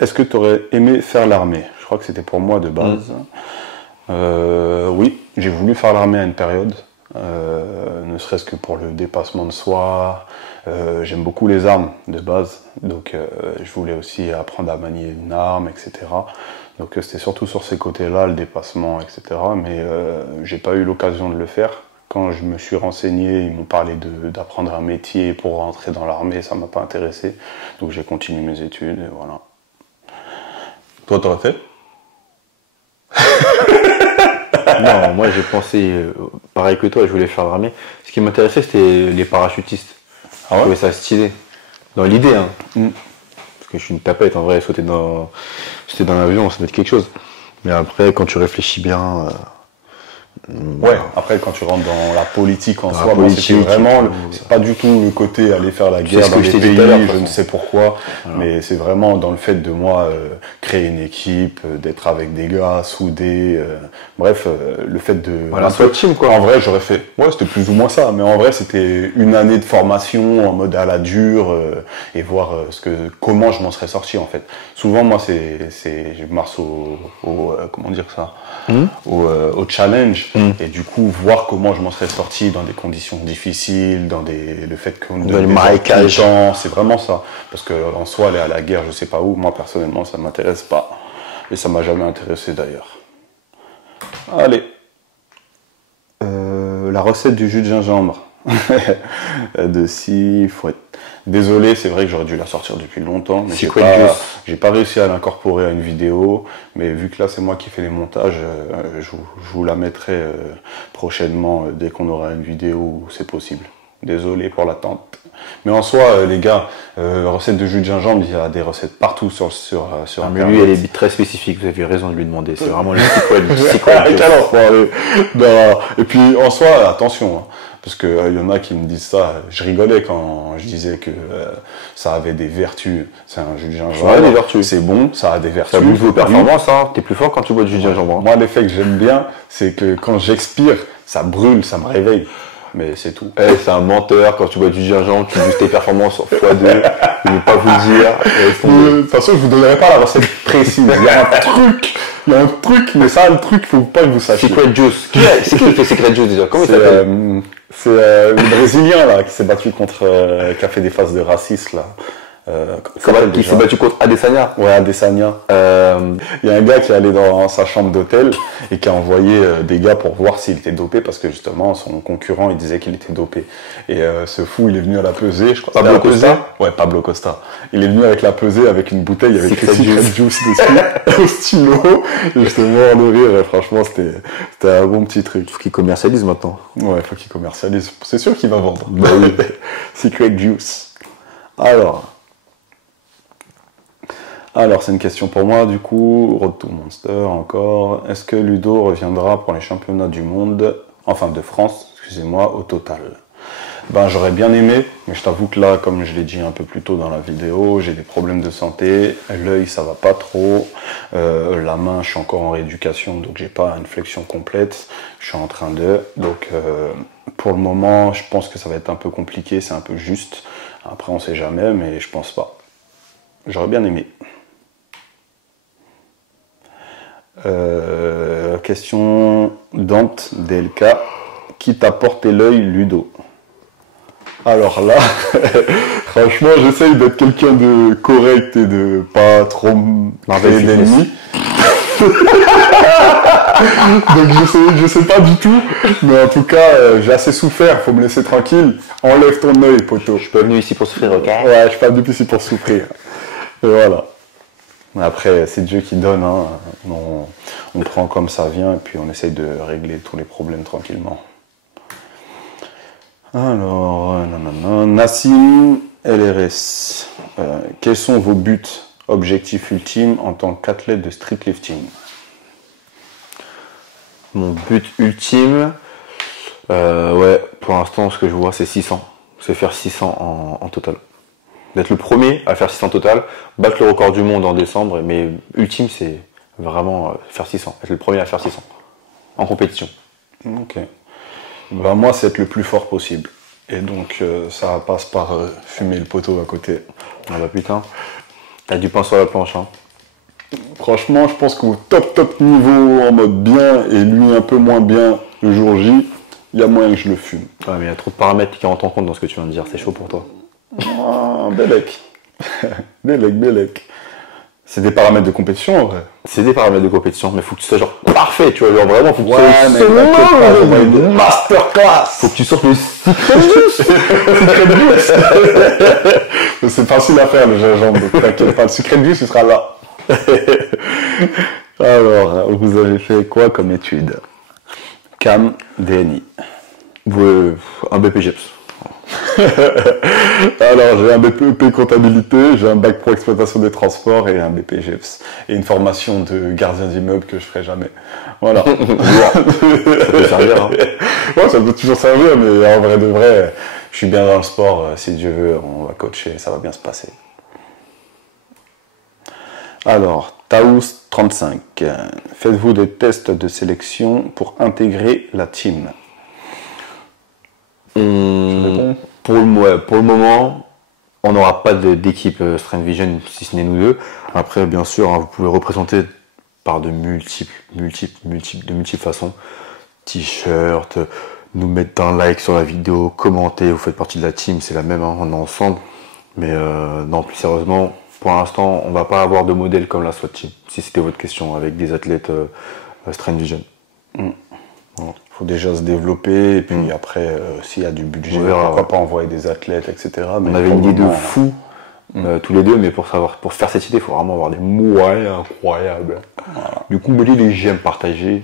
Est-ce que tu aurais aimé faire l'armée? Je crois que c'était pour moi de base. Oui, j'ai voulu faire l'armée à une période. Ne serait-ce que pour le dépassement de soi. J'aime beaucoup les armes de base, donc je voulais aussi apprendre à manier une arme, etc. Donc c'était surtout sur ces côtés-là, le dépassement, etc. Mais j'ai pas eu l'occasion de le faire. Quand je me suis renseigné, ils m'ont parlé d'apprendre un métier pour rentrer dans l'armée, ça m'a pas intéressé. Donc j'ai continué mes études, et voilà. Toi, t'aurais fait? Non, moi j'ai pensé, pareil que toi, je voulais faire l'armée. Ce qui m'intéressait, c'était les parachutistes. Ah ouais? Je trouvais ça stylé. Dans l'idée, hein. Parce que je suis une tapette, en vrai, sauter dans l'avion, ça va être quelque chose. Mais après, quand tu réfléchis bien... Ouais, après quand tu rentres dans la politique en soi, c'était vraiment, c'est pas du tout le côté aller faire la guerre dans les pays, je ne sais pourquoi, mais c'est vraiment dans le fait de moi créer une équipe, d'être avec des gars, soudés, bref, le fait de... Voilà, soit team quoi. En vrai, j'aurais fait, ouais, c'était plus ou moins ça, mais en vrai, c'était une année de formation en mode à la dure et voir comment je m'en serais sorti en fait. Souvent, moi, je marche comment dire ça, au challenge. Et du coup, voir comment je m'en serais sorti dans des conditions difficiles, le fait qu'on dans le marécage, c'est vraiment ça. Parce que en soi, aller à la guerre, je sais pas où, moi personnellement, ça m'intéresse pas. Et ça m'a jamais intéressé d'ailleurs. Allez. La recette du jus de gingembre. De scie fouette. Désolé, c'est vrai que j'aurais dû la sortir depuis longtemps, mais j'ai pas réussi à l'incorporer à une vidéo, mais vu que là c'est moi qui fais les montages, je vous la mettrai prochainement dès qu'on aura une vidéo où c'est possible. Désolé pour l'attente. Mais en soi, les gars, recette de jus de gingembre, il y a des recettes partout sur Mais Internet. lui, elle est très spécifique, vous avez raison de lui demander. C'est vraiment le secret. Non, et puis en soi, attention, hein, parce que y en a qui me disent ça. Je rigolais quand je disais que ça avait des vertus. C'est un jus de gingembre. Ça a des vertus. C'est bon, ça a des vertus. Ça booste vos performances, hein. T'es plus fort quand tu bois du jus de gingembre. Hein. Moi, l'effet que j'aime bien, c'est que quand j'expire, ça brûle, ça me réveille. Mais c'est tout. C'est un menteur, quand tu bois du gingembre, tu boostes tes performances x2. Je ne vais pas vous le dire. De toute façon, je vous donnerai pas la recette précise. Il y a un truc, mais ça, le truc, faut pas que vous sachiez. Secret Juice. C'est qui fait Secret Juice déjà? Comment il s'appelle? C'est le Brésilien là qui s'est battu contre, qui a fait des phases de racisme là. Qui s'est battu contre Adesanya. Ouais, Adesanya. Il y a un gars qui est allé dans sa chambre d'hôtel et qui a envoyé des gars pour voir s'il était dopé parce que justement son concurrent il disait qu'il était dopé. Et ce fou il est venu à la pesée, je crois. Pablo Costa. Ouais, Pablo Costa. Il est venu avec la pesée avec une bouteille avec Secret Juice dessus au stylo. Et justement de rire. Et franchement c'était un bon petit truc. Faut qu'il commercialise maintenant. Ouais, il faut qu'il commercialise. C'est sûr qu'il va vendre. Bah oui. Secret Juice. Alors, c'est une question pour moi, du coup. Road to Monster, encore. Est-ce que Ludo reviendra pour les championnats du monde, enfin de France, excusez-moi, au total? Ben, j'aurais bien aimé, mais je t'avoue que là, comme je l'ai dit un peu plus tôt dans la vidéo, j'ai des problèmes de santé. L'œil, ça va pas trop. La main, je suis encore en rééducation, donc j'ai pas une flexion complète. Je suis en train de... Donc, pour le moment, je pense que ça va être un peu compliqué, c'est un peu juste. Après, on sait jamais, mais je pense pas. J'aurais bien aimé. Question Dante DLK. Qui t'a porté l'œil, Ludo? Alors là, franchement, j'essaye d'être quelqu'un de correct et de pas trop créer d'ennemis. Donc je sais pas du tout, mais en tout cas, j'ai assez souffert, faut me laisser tranquille. Enlève ton œil, poteau. Je suis pas venu ici pour souffrir, ok? Ouais, je suis pas venu ici pour souffrir. Et voilà. Après, c'est Dieu qui donne, hein. On prend comme ça vient et puis on essaye de régler tous les problèmes tranquillement. Alors, Nassim LRS, quels sont vos buts, objectifs ultimes en tant qu'athlète de streetlifting? Mon but ultime, ouais, pour l'instant, ce que je vois, c'est 600. C'est faire 600 en total. D'être le premier à faire 600 total, battre le record du monde en décembre, mais ultime, c'est vraiment faire 600. Être le premier à faire 600 en compétition. Ok. Ben, moi, c'est être le plus fort possible. Et donc, ça passe par fumer le poteau à côté. Ah bah putain, t'as du pain sur la planche, hein. Franchement, je pense qu'au top niveau, en mode bien, et lui un peu moins bien le jour J, il y a moyen que je le fume. Ouais, mais il y a trop de paramètres qui rentrent en compte dans ce que tu viens de dire, c'est chaud pour toi. Ah, Bélec. Bélec. C'est des paramètres de compétition, en vrai. C'est des paramètres de compétition, mais faut que tu sois genre parfait, tu vois, genre vraiment, faut que tu Ouais, sois mais t'inquiète pas, on va une masterclass. Faut que tu sortes le Secret Juice. C'est facile à faire, le gingembre, donc t'inquiète pas, le Secret Juice, il sera là. Alors, vous avez fait quoi comme étude? CAM, DNI. Un BPGEPS. Alors, j'ai un BPEP comptabilité, j'ai un bac pro exploitation des transports et un BPGEPS. Et une formation de gardien d'immeuble que je ferai jamais. Voilà. Ça peut servir, hein. Ouais, ça peut toujours servir, mais en vrai de vrai, je suis bien dans le sport. Si Dieu veut, on va coacher, ça va bien se passer. Alors, Taous35. Faites-vous des tests de sélection pour intégrer la team? Pour le moment, on n'aura pas d'équipe Strength Vision si ce n'est nous deux. Après, bien sûr, hein, vous pouvez représenter par de multiples façons. T-shirt, nous mettre un like sur la vidéo, commenter, vous faites partie de la team, c'est la même, hein, on est ensemble. Mais non, plus sérieusement, pour l'instant, on va pas avoir de modèle comme la SWAT Team, si c'était votre question, avec des athlètes Strength Vision. Faut déjà se développer et puis après s'il y a du budget, pourquoi pas envoyer des athlètes, etc. On avait une idée de fou tous les deux, mais pour faire cette idée, il faut vraiment avoir des moyens incroyables. Voilà. Du coup, les j'aime partager.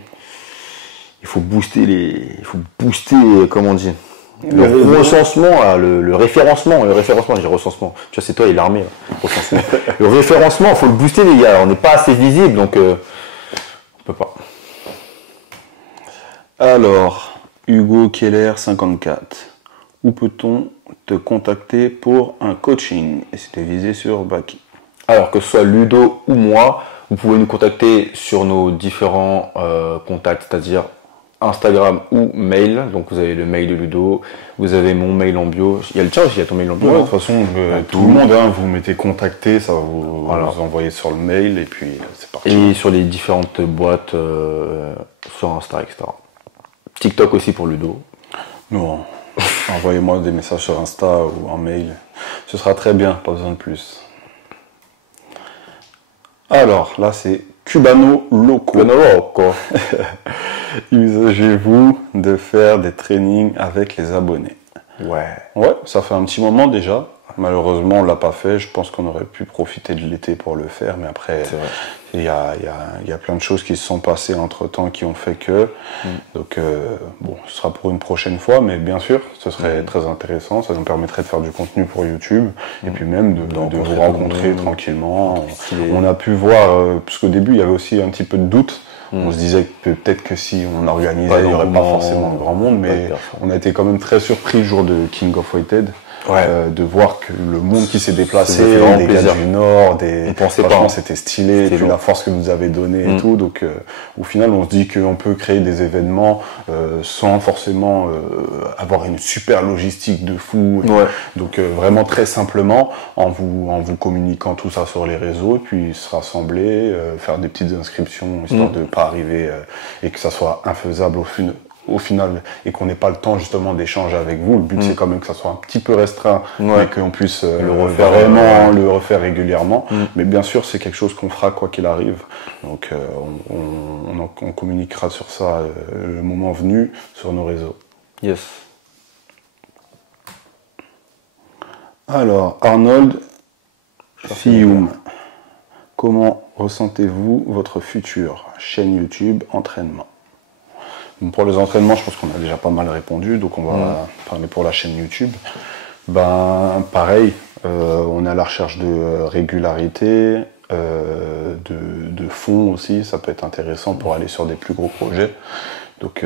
Il faut booster comment on dit, Le recensement, là, le référencement, j'ai recensement. Tu vois, c'est toi, il est armé. Recensement. Le référencement, il faut le booster, les gars. On n'est pas assez visible, donc on peut pas. Alors, Hugo Keller 54. Où peut-on te contacter pour un coaching? Et c'était visé sur Baki. Alors, que ce soit Ludo ou moi, vous pouvez nous contacter sur nos différents contacts, c'est-à-dire Instagram ou mail. Donc vous avez le mail de Ludo, vous avez mon mail en bio. Il y a le tien aussi, il y a ton mail en bio. Ouais, de toute façon, tout le monde, hein, vous mettez contacter, ça va vous envoyer sur le mail et puis c'est parti. Et sur les différentes boîtes sur Insta, etc. TikTok aussi pour Ludo. Non, envoyez-moi des messages sur Insta ou un mail. Ce sera très bien, pas besoin de plus. Alors, là, c'est Cubano Loco. Usagez-vous de faire des trainings avec les abonnés? Ouais, ça fait un petit moment déjà. Malheureusement, on l'a pas fait. Je pense qu'on aurait pu profiter de l'été pour le faire, mais après, il y a plein de choses qui se sont passées entre-temps qui ont fait que. Donc, bon, ce sera pour une prochaine fois, mais bien sûr, ce serait très intéressant. Ça nous permettrait de faire du contenu pour YouTube et puis même de vous rencontrer tranquillement. On a pu voir, parce qu'au début, il y avait aussi un petit peu de doute. On se disait que peut-être que si on organisait, il n'y aurait pas forcément de grand monde, mais on a été quand même très surpris le jour de King of Weighted. De voir que le monde qui s'est déplacé, des gars du Nord, franchement c'était stylé, et puis la force que vous avez donnée et tout, donc au final on se dit qu'on peut créer des événements sans forcément avoir une super logistique de fou, donc vraiment très simplement en vous communiquant tout ça sur les réseaux, puis se rassembler, faire des petites inscriptions histoire de pas arriver et que ça soit infaisable au final, et qu'on n'ait pas le temps justement d'échanger avec vous. Le but c'est quand même que ça soit un petit peu restreint, mais qu'on puisse le refaire régulièrement. Mais bien sûr, c'est quelque chose qu'on fera quoi qu'il arrive. Donc on communiquera sur ça le moment venu sur nos réseaux. Yes. Alors, Arnold Fioum, comment ressentez-vous votre future chaîne YouTube entraînement? Pour les entraînements, je pense qu'on a déjà pas mal répondu, donc on va parler pour la chaîne YouTube. Ben, pareil, on est à la recherche de régularité, de fonds aussi, ça peut être intéressant pour aller sur des plus gros projets. Donc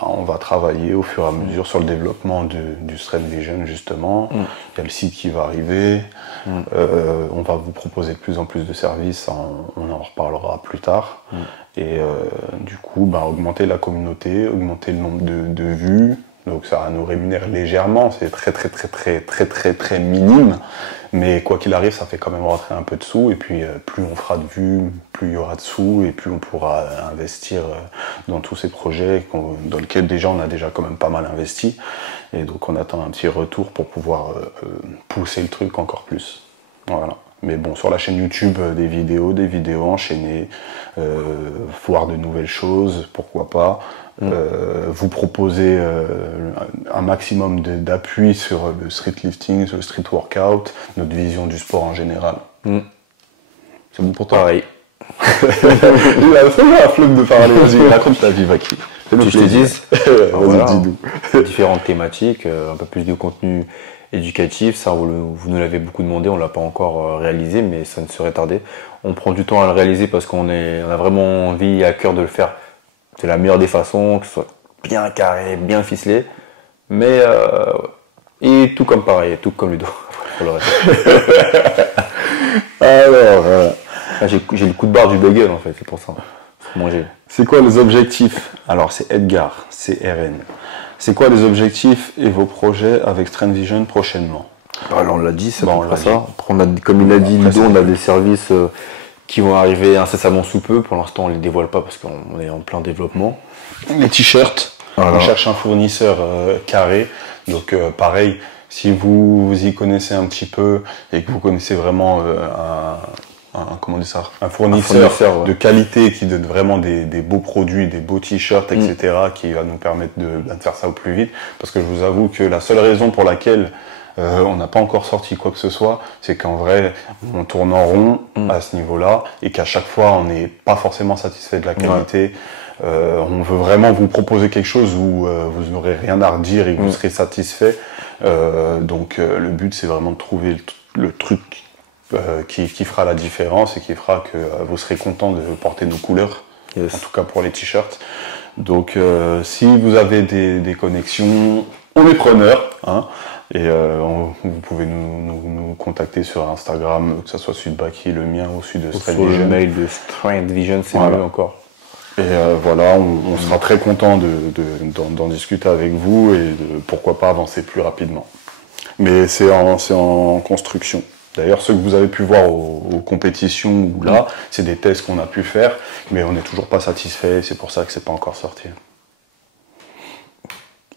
on va travailler au fur et à mesure sur le développement du Strength Vision justement. Il y a le site qui va arriver, on va vous proposer de plus en plus de services, on en reparlera plus tard. Et du coup, augmenter la communauté, augmenter le nombre de vues, donc ça va nous rémunérer légèrement, c'est très minime, mais quoi qu'il arrive, ça fait quand même rentrer un peu de sous, et puis plus on fera de vues, plus il y aura de sous, et plus on pourra investir dans tous ces projets dans lesquels déjà on a déjà quand même pas mal investi, et donc on attend un petit retour pour pouvoir pousser le truc encore plus. Voilà. Mais bon, sur la chaîne YouTube, des vidéos enchaînées, voir de nouvelles choses, pourquoi pas. Vous proposer un maximum d'appui sur le street lifting, sur le street workout, notre vision du sport en général. C'est bon pour toi? Pareil. Il a vraiment la flemme de parler. Vas-y, raconte ta vie, Vaki. Tu te dis, voilà, dis-nous. Différentes thématiques, un peu plus de contenu éducatif, ça vous nous l'avez beaucoup demandé, on l'a pas encore réalisé, mais ça ne serait tardé. On prend du temps à le réaliser parce qu'on a vraiment envie à cœur de le faire de la meilleure des façons, que ce soit bien carré, bien ficelé, mais et tout comme pareil, tout comme Ludo. Pour le reste. Alors, j'ai le coup de barre du bagel en fait, c'est pour ça. Faut manger. C'est quoi les objectifs? Alors c'est Edgar, c'est RN. C'est quoi les objectifs et vos projets avec Strength Vision prochainement? Alors on l'a dit, c'est bon, ça. Après, comme il a dit Ludo, on a des services qui vont arriver incessamment sous peu. Pour l'instant, on les dévoile pas parce qu'on est en plein développement. Les t-shirts. Voilà. On cherche un fournisseur carré. Donc pareil, si vous y connaissez un petit peu et que vous connaissez vraiment un fournisseur de qualité qui donne vraiment des beaux produits, des beaux t-shirts, etc., qui va nous permettre de faire ça au plus vite. Parce que je vous avoue que la seule raison pour laquelle on n'a pas encore sorti quoi que ce soit, c'est qu'en vrai, on tourne en rond à ce niveau-là et qu'à chaque fois, on n'est pas forcément satisfait de la qualité. On veut vraiment vous proposer quelque chose où vous n'aurez rien à redire et que vous serez satisfait. Donc le but c'est vraiment de trouver le truc qui fera la différence et qui fera que vous serez content de porter nos couleurs, en tout cas pour les t-shirts. Donc si vous avez des connexions, on est preneurs, hein, et vous pouvez nous contacter sur Instagram, que ce soit Sudbaki, le mien ou celui de Straight Vision. Le mail de Straight Vision, c'est mieux encore. Et voilà, on sera très content d'en discuter avec vous et de pourquoi pas avancer plus rapidement. Mais c'est en construction. D'ailleurs, ceux que vous avez pu voir aux compétitions ou là, c'est des tests qu'on a pu faire, mais on n'est toujours pas satisfait, c'est pour ça que c'est pas encore sorti.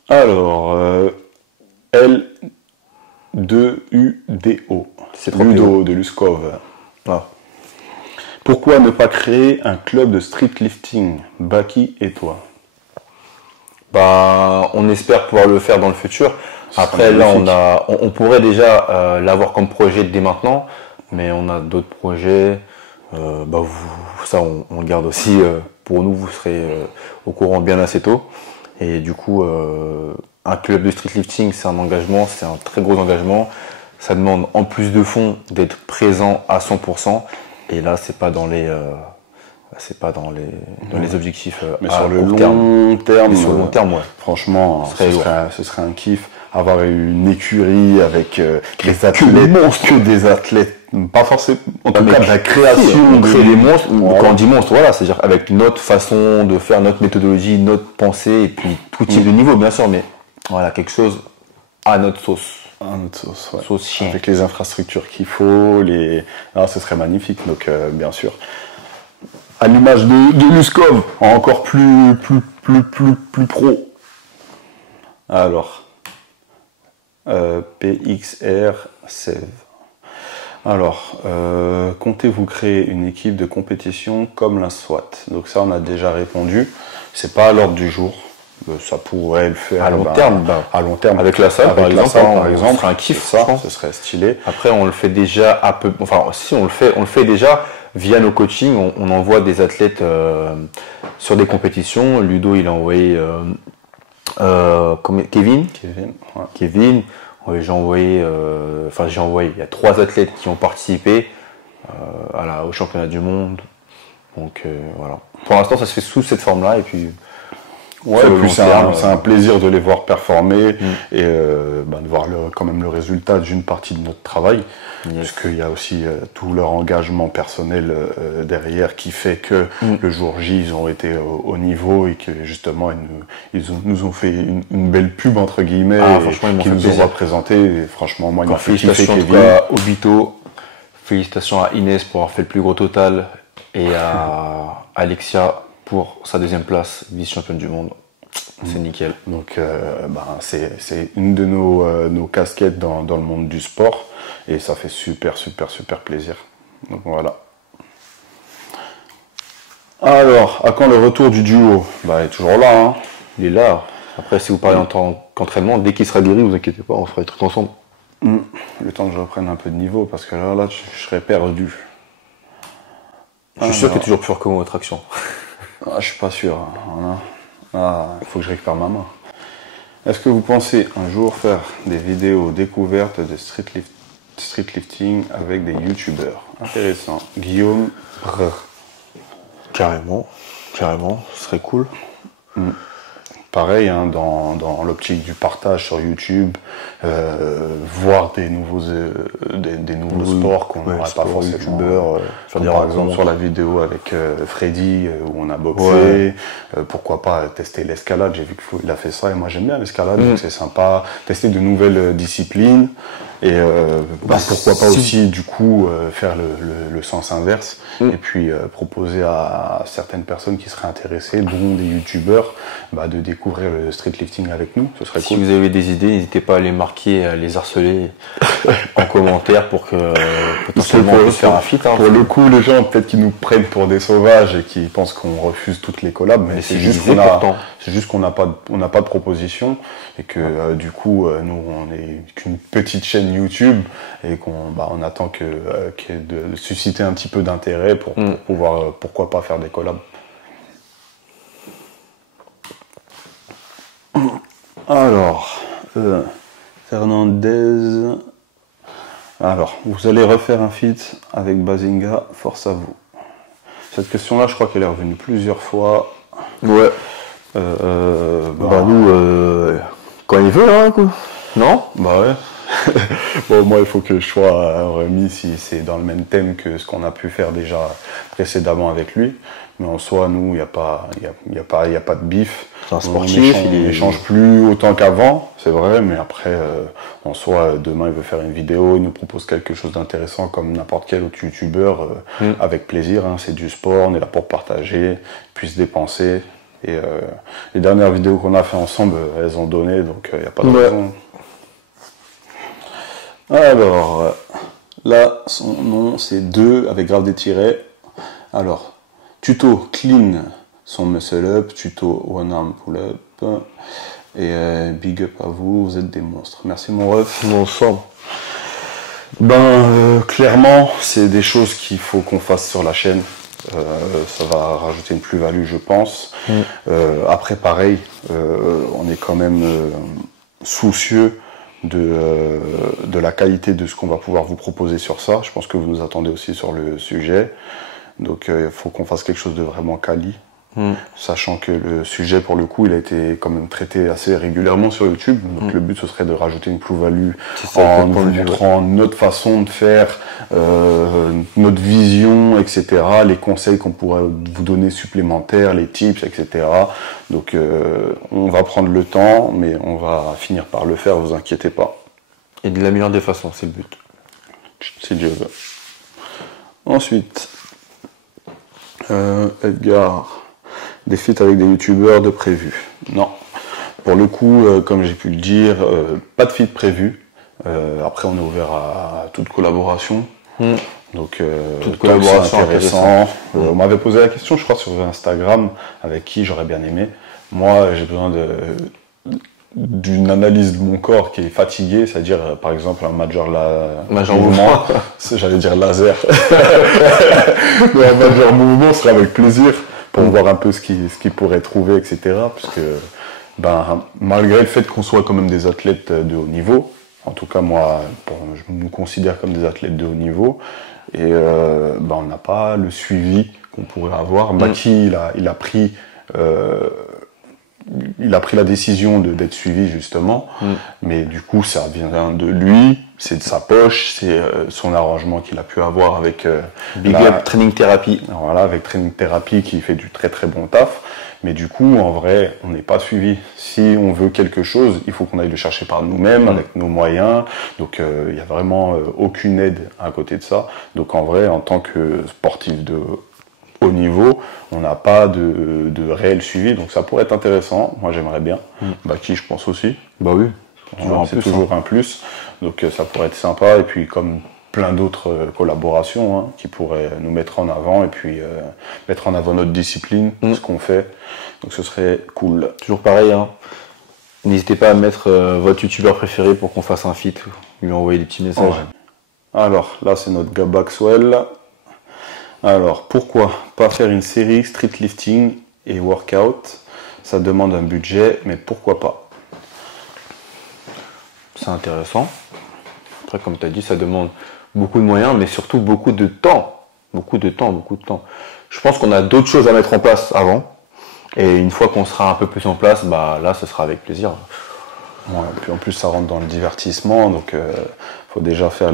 Alors, L2UDO, c'est Ludo de Luskov. Ah. Pourquoi ne pas créer un club de street lifting, Baki et toi? Bah, on espère pouvoir le faire dans le futur. Après, là, on pourrait déjà l'avoir comme projet dès maintenant, mais on a d'autres projets. Ça, on le garde aussi pour nous. Vous serez au courant bien assez tôt. Et du coup, un club de street lifting, c'est un engagement, c'est un très gros engagement. Ça demande en plus de fonds d'être présent à 100%. Et là, c'est pas dans les objectifs. Mais sur le long terme, ouais. Franchement, ce serait un kiff. Avoir une écurie avec des athlètes, que des athlètes, pas forcément, en tout cas de la création. On crée des monstres, quand on dit monstre, voilà, c'est-à-dire avec notre façon de faire, notre méthodologie, notre pensée, et puis tout type de niveau, bien sûr, mais voilà, quelque chose à notre sauce. À notre sauce, ouais. Sauce chien. Avec les infrastructures qu'il faut, ce serait magnifique, donc bien sûr. À l'image de Luskov, encore plus pro. Alors, PXR Sève. Alors, comptez-vous créer une équipe de compétition comme la SWAT? Donc ça, on a déjà répondu. C'est pas à l'ordre du jour. Ça pourrait le faire à long terme. À long terme. Avec la salle, par exemple, ce serait un kiff, ça, ce serait stylé. Après, on le fait déjà si on le fait déjà via nos coachings. On envoie des athlètes sur des compétitions. Ludo, il a envoyé Kevin. Ouais. Kevin. J'ai envoyé. Il y a 3 athlètes qui ont participé au championnat du monde. Donc voilà. Pour l'instant, ça se fait sous cette forme-là et puis. Ouais, et puis c'est un plaisir de les voir performer et de voir quand même le résultat d'une partie de notre travail, parce qu'il y a aussi tout leur engagement personnel derrière qui fait que le jour J ils ont été au niveau et que justement ils nous ont fait une belle pub entre guillemets qui nous ont représenté. Et franchement, moi, il m'a fait kiffer Kevin. Obito, félicitations à Inès pour avoir fait le plus gros total et à Alexia pour sa 2e place, vice-championne du monde. C'est nickel. Donc c'est une de nos casquettes dans le monde du sport et ça fait super plaisir. Donc voilà. Alors, à quand le retour du duo? Il est toujours là, hein. Il est là. Après, si vous parlez en tant qu'entraînement, dès qu'il sera guéri, vous inquiétez pas, on fera des trucs ensemble. Le temps que je reprenne un peu de niveau, parce que là je serais perdu. Je suis sûr que tu es toujours plus fort que moi, votre action. Je suis pas sûr. Voilà. Il faut que je récupère ma main. Est-ce que vous pensez un jour faire des vidéos découvertes de street lifting avec des youtubeurs? Intéressant. Guillaume Brr. Carrément, ce serait cool. Pareil, hein, dans l'optique du partage sur YouTube, voir des nouveaux sports qu'on n'aurait pas forcément. Par exemple sur la vidéo avec Freddy où on a boxé, pourquoi pas tester l'escalade, j'ai vu qu'il a fait ça et moi j'aime bien l'escalade, donc c'est sympa, tester de nouvelles disciplines et pourquoi pas aussi du coup faire le sens inverse et puis proposer à certaines personnes qui seraient intéressées, dont des youtubeurs, de découvrir le street lifting avec nous, ce serait cool. Si vous avez des idées, n'hésitez pas à les marquer, à les harceler en commentaire pour que potentiellement on puisse faire un feat. Pour le coup, les gens peut-être qu'ils nous prennent pour des sauvages et qui pensent qu'on refuse toutes les collabs, mais c'est juste qu'on n'a pas de proposition et que du coup nous on est qu'une petite chaîne YouTube et qu'on attend de susciter un petit peu d'intérêt pour pouvoir pourquoi pas faire des collabs. Alors, Fernandez. Alors, vous allez refaire un feat avec Bazinga, force à vous. Cette question-là, je crois qu'elle est revenue plusieurs fois. Ouais. Nous, quand il veut, hein, quoi. Non? Bah ouais. Bon, moi, il faut que je sois remis si c'est dans le même thème que ce qu'on a pu faire déjà précédemment avec lui. Mais en soi, nous, il n'y a pas de bif. C'est un sportif, il n'échange plus autant qu'avant, c'est vrai, mais après, en soi, demain, il veut faire une vidéo, il nous propose quelque chose d'intéressant comme n'importe quel autre youtubeur, avec plaisir, hein, c'est du sport, on est là pour partager, puis se dépenser. Et les dernières vidéos qu'on a fait ensemble, elles ont donné, donc il n'y a pas de raison. Alors, là, son nom, c'est 2 avec grave des tirets. Alors, tuto clean son muscle up, tuto one arm pull up. Et big up à vous, vous êtes des monstres. Merci mon ref. On sent. Clairement, c'est des choses qu'il faut qu'on fasse sur la chaîne. Ça va rajouter une plus-value, je pense. Après, pareil, on est quand même soucieux de la qualité de ce qu'on va pouvoir vous proposer sur ça. Je pense que vous nous attendez aussi sur le sujet. Donc il faut qu'on fasse quelque chose de vraiment quali. Sachant que le sujet, pour le coup, il a été quand même traité assez régulièrement sur YouTube. Donc le but, ce serait de rajouter une plus-value en vous montrant notre façon de faire, notre vision, etc. Les conseils qu'on pourrait vous donner supplémentaires, les tips, etc. Donc on va prendre le temps, mais on va finir par le faire, vous inquiétez pas. Et de la meilleure des façons, c'est le but. Si Dieu veut. Ensuite, Edgar. Des feats avec des youtubeurs de prévu. Non. Pour le coup, comme j'ai pu le dire, pas de feat prévu. Après, on est ouvert à toute collaboration. Donc, toute collaboration intéressante. On m'avait posé la question, je crois, sur Instagram, avec qui j'aurais bien aimé. Moi, j'ai besoin d'une analyse de mon corps qui est fatigué, c'est-à-dire, par exemple, un major mouvement. J'allais dire laser. Mais un major mouvement serait avec plaisir. Pour voir un peu ce qu'il pourrait trouver, etc. Puisque, malgré le fait qu'on soit quand même des athlètes de haut niveau, en tout cas moi, je me considère comme des athlètes de haut niveau, et on n'a pas le suivi qu'on pourrait avoir. Maki, il a pris la décision d'être suivi justement, mais du coup ça vient de lui, c'est de sa poche, c'est son arrangement qu'il a pu avoir avec Big Up Training Therapy. Voilà, avec Training Therapy qui fait du très très bon taf, mais du coup en vrai on n'est pas suivi. Si on veut quelque chose, il faut qu'on aille le chercher par nous-mêmes, avec nos moyens, donc il n'y a vraiment aucune aide à côté de ça. Donc en vrai, en tant que sportif de haut niveau, on n'a pas de réel suivi, donc ça pourrait être intéressant. Moi j'aimerais bien. Baki, je pense aussi. Bah oui, c'est toujours un plus. Donc ça pourrait être sympa. Et puis comme plein d'autres collaborations qui pourraient nous mettre en avant et puis mettre en avant notre discipline, ce qu'on fait. Donc ce serait cool. Toujours pareil, hein. N'hésitez pas à mettre votre youtubeur préféré pour qu'on fasse un feat, lui envoyer des petits messages. Alors là c'est notre gars Baxwell. Alors, pourquoi pas faire une série street lifting et workout? Ça demande un budget, mais pourquoi pas? C'est intéressant. Après, comme tu as dit, ça demande beaucoup de moyens, mais surtout beaucoup de temps. Beaucoup de temps. Je pense qu'on a d'autres choses à mettre en place avant. Et une fois qu'on sera un peu plus en place, là, ce sera avec plaisir. Ouais, puis en plus, ça rentre dans le divertissement, donc faut déjà faire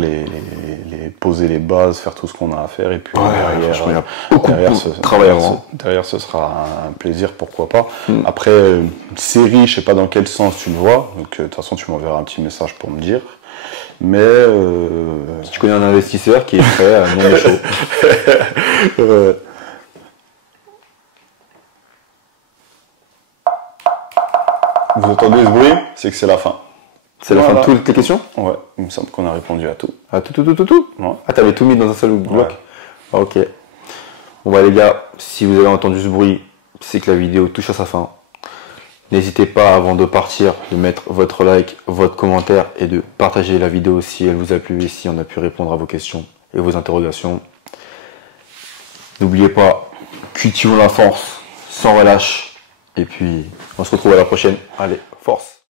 poser les bases, faire tout ce qu'on a à faire, et puis derrière, ce sera un plaisir, pourquoi pas. Après, une série, je sais pas dans quel sens tu le vois, donc de toute façon, tu m'enverras un petit message pour me dire. Mais si tu connais un investisseur qui est prêt à monter chaud. Vous entendez ce bruit? C'est que c'est la fin. C'est la fin de toutes les questions? Ouais, il me semble qu'on a répondu à tout. À tout? Ouais. Ah, t'avais tout mis dans un seul bloc? Ouais. Ok. Bon les gars, si vous avez entendu ce bruit, c'est que la vidéo touche à sa fin. N'hésitez pas, avant de partir, de mettre votre like, votre commentaire et de partager la vidéo si elle vous a plu et si on a pu répondre à vos questions et vos interrogations. N'oubliez pas, cultivons la force, sans relâche, Et puis, on se retrouve à la prochaine. Allez, force.